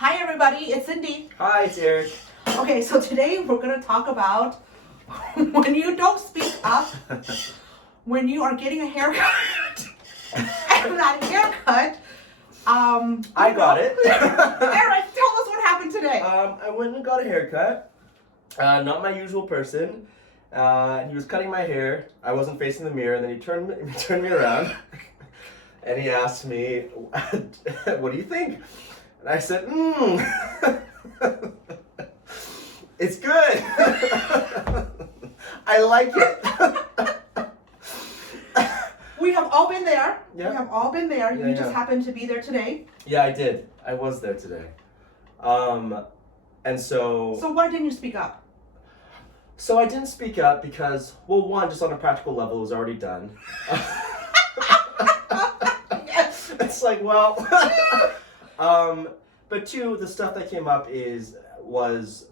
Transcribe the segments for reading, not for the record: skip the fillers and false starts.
Hi everybody, it's Cindy. Hi, it's Eric. Okay, so today we're going to talk about when you don't speak up, when you are getting a haircut, and that haircut, I got it. Eric, tell us what happened today. I went and got a haircut. Not my usual person. He was cutting my hair. I wasn't facing the mirror, and then he turned me around, and he asked me, "What do you think?" And I said, "It's good. I like it." We have all been there. Yeah. We have all been there. Yeah, You just yeah. happened to be there today. Yeah, I did. I was there today. And so why didn't you speak up? I didn't speak up because, well, one, just on a practical level, it was already done. It's like, well, but two, the stuff that came up was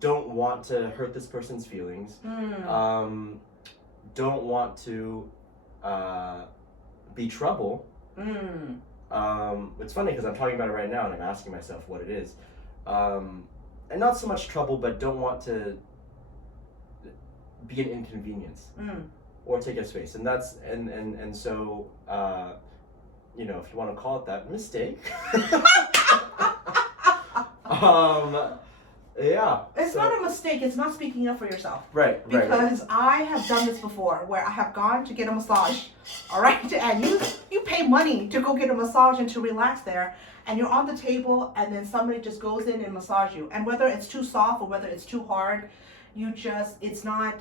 don't want to hurt this person's feelings. Don't want to be trouble. It's funny because I'm talking about it right now and I'm asking myself what it is. And not so much trouble, but don't want to be an inconvenience or take a space. And that's and so you know, if you want to call it that, mistake. Yeah. It's not a mistake. It's not speaking up for yourself. Right. Because I have done this before, where I have gone to get a massage, all right, and you pay money to go get a massage and to relax there, and you're on the table, and then somebody just goes in and massage you, and whether it's too soft or whether it's too hard, it's not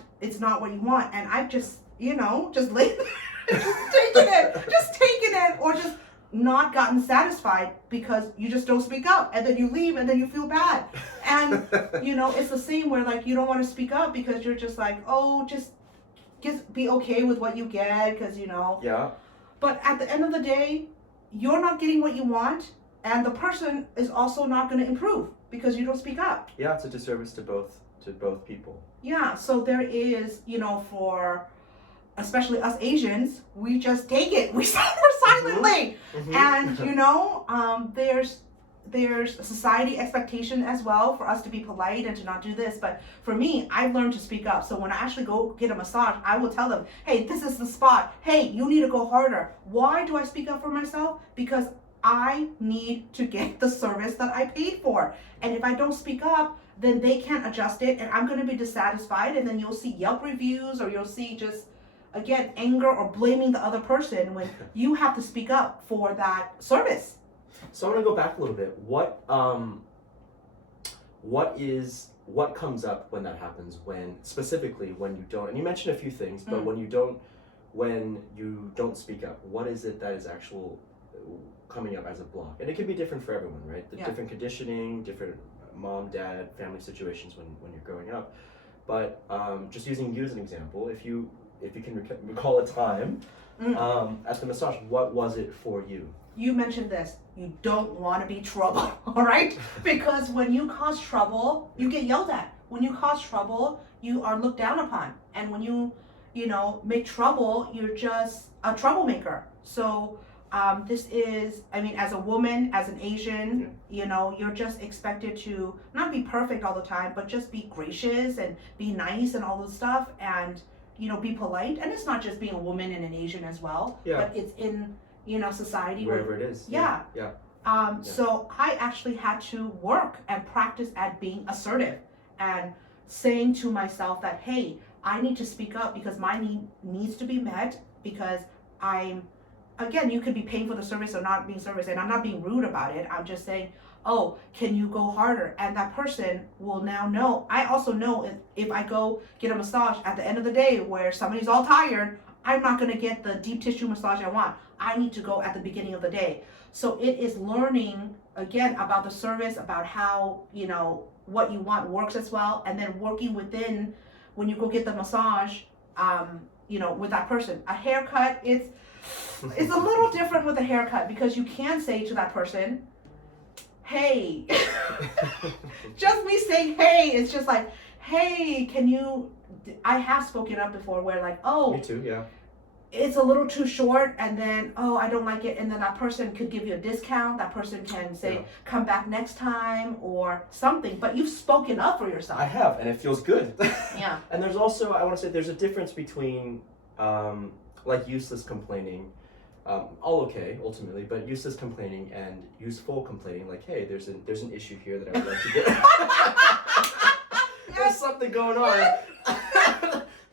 what you want, and I've just just laid there, just taken it, or just not gotten satisfied because you just don't speak up, and then you leave, and then you feel bad. And it's the same where like you don't want to speak up because you're just like, oh, just be okay with what you get, because Yeah. But at the end of the day, you're not getting what you want, and the person is also not going to improve because you don't speak up. Yeah, it's a disservice to both people. Yeah, so there is, for especially us Asians, we just take it. We suffer silently. Mm-hmm. And there's a society expectation as well for us to be polite and to not do this. But for me, I've learned to speak up. So when I actually go get a massage, I will tell them, hey, this is the spot. Hey, you need to go harder. Why do I speak up for myself? Because I need to get the service that I paid for. And if I don't speak up, then they can't adjust it, and I'm going to be dissatisfied, and then you'll see Yelp reviews, or you'll see just, again, anger or blaming the other person when you have to speak up for that service. So I'm gonna go back a little bit. What comes up when that happens? Specifically when you don't, and you mentioned a few things, but when you don't speak up, what is it that is coming up as a block? And it can be different for everyone, right? The different conditioning, different mom, dad, family situations when you're growing up. But just using you as an example, if you can recall a time at the massage, what was it for you? You mentioned this. You don't want to be trouble, all right? Because when you cause trouble, you get yelled at. When you cause trouble, you are looked down upon. And when you make trouble, you're just a troublemaker. So this is, as a woman, as an Asian, you're just expected to not be perfect all the time, but just be gracious and be nice and all this stuff, and be polite. And it's not just being a woman and an Asian as well, but it's in society wherever it is. Yeah. So I actually had to work and practice at being assertive and saying to myself that, hey, I need to speak up because my need needs to be met, because again, you could be paying for the service or not being serviced, and I'm not being rude about it. I'm just saying, oh, can you go harder? And that person will now know. I also know if I go get a massage at the end of the day where somebody's all tired, I'm not going to get the deep tissue massage I want. I need to go at the beginning of the day. So it is learning, again, about the service, about how, what you want works as well, and then working within, when you go get the massage, with that person. A haircut, it's a little different with a haircut, because you can say to that person, hey, just me saying hey, it's just like, hey, I have spoken up before where like, oh, Me too, yeah. it's a little too short, and then, oh, I don't like it, and then that person could give you a discount, that person can say, Yeah. come back next time or something, but you've spoken up for yourself. I have, and it feels good. Yeah. And there's also, I want to say, there's a difference between like useless complaining, all okay ultimately, but useless complaining and useful complaining. Like, hey, there's an issue here that I would like to get. There's something going on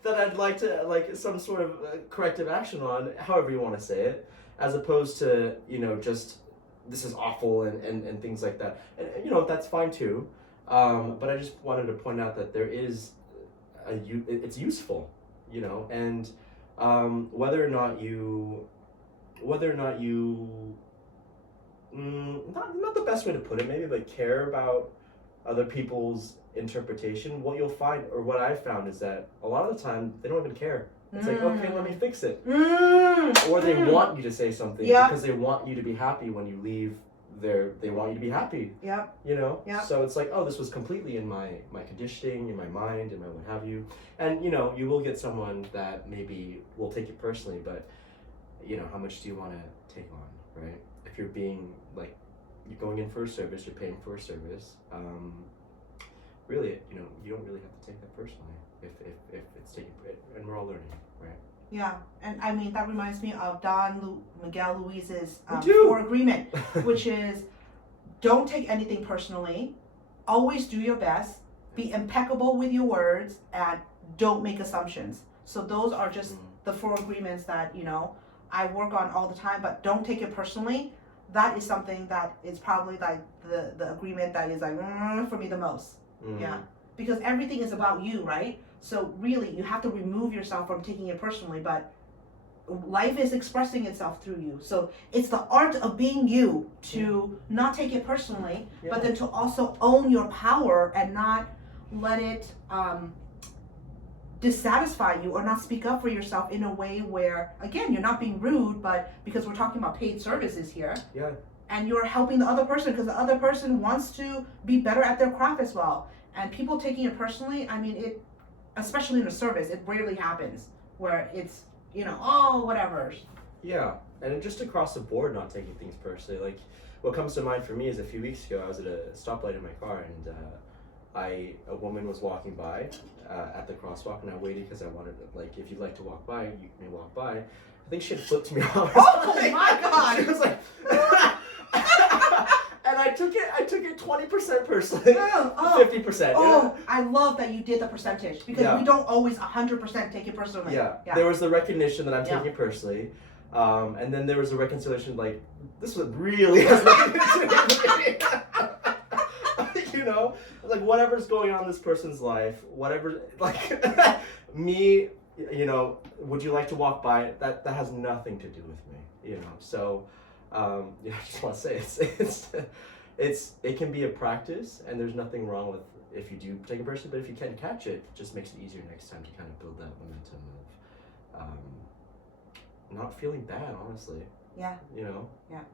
that I'd like to, like, some sort of corrective action on, however you want to say it, as opposed to, you know, just this is awful and things like that. And you know, that's fine too. But I just wanted to point out that there is it's useful, you know, and whether or not you not the best way to put it maybe, but care about other people's interpretation, what you'll find, or what I've found, is that a lot of the time they don't even care. It's like, okay, let me fix it. Or they want you to say something because they want you to be happy when you leave they want you to be happy. Yep. You know? Yep. So it's like, oh, this was completely in my conditioning, in my mind, in my what have you. And, you know, you will get someone that maybe will take it personally, but, you know, how much do you want to take on, right? If you're being, like, you're going in for a service, you're paying for a service, really, you know, you don't really have to take that personally if it's taken, and we're all learning, right? Yeah, and I mean, that reminds me of Miguel Luis's Me too. 4 agreement, which is don't take anything personally, always do your best, be impeccable with your words, and don't make assumptions. So those are just the 4 agreements that, you know, I work on all the time, but don't take it personally. That is something that is probably like the agreement that is like for me the most. Yeah, because everything is about you, right? So really, you have to remove yourself from taking it personally, but life is expressing itself through you. So it's the art of being you to not take it personally, but then to also own your power and not let it dissatisfy you or not speak up for yourself in a way where, again, you're not being rude, but because we're talking about paid services here. Yeah. And you're helping the other person because the other person wants to be better at their craft as well. And people taking it personally, I mean, it, especially in a service, it rarely happens where it's, you know, oh, whatever. Yeah, and just across the board, not taking things personally. Like, what comes to mind for me is a few weeks ago, I was at a stoplight in my car, and a woman was walking by at the crosswalk, and I waited because I wanted, like, if you'd like to walk by, you may walk by. I think she had flipped me off. Oh my God! She was like, and I took it 20% personally, 50%. Oh, I love that you did the percentage because we don't always 100% take it personally. Yeah, there was the recognition that I'm taking it personally, and then there was a reconciliation, like, this one really has nothing to do with me. You know, like, whatever's going on in this person's life, whatever, like, me, you know, would you like to walk by? That has nothing to do with me, you know. So, yeah, I just want to say it can be a practice, and there's nothing wrong with if you do take it personally. But if you can catch it, it just makes it easier next time to kind of build that momentum of not feeling bad, honestly. Yeah. You know. Yeah.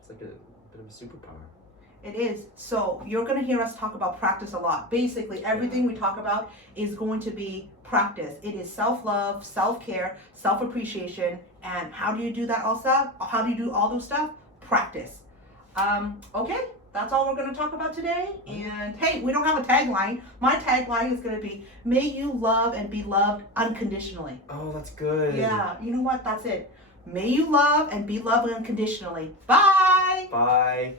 It's like a bit of a superpower. It is. So you're going to hear us talk about practice a lot. Basically, everything we talk about is going to be practice. It is self-love, self-care, self-appreciation. And how do you do that all stuff? How do you do all those stuff? Practice. Okay, that's all we're going to talk about today. And hey, we don't have a tagline. My tagline is going to be, may you love and be loved unconditionally. Oh, that's good. Yeah, you know what? That's it. May you love and be loved unconditionally. Bye. Bye.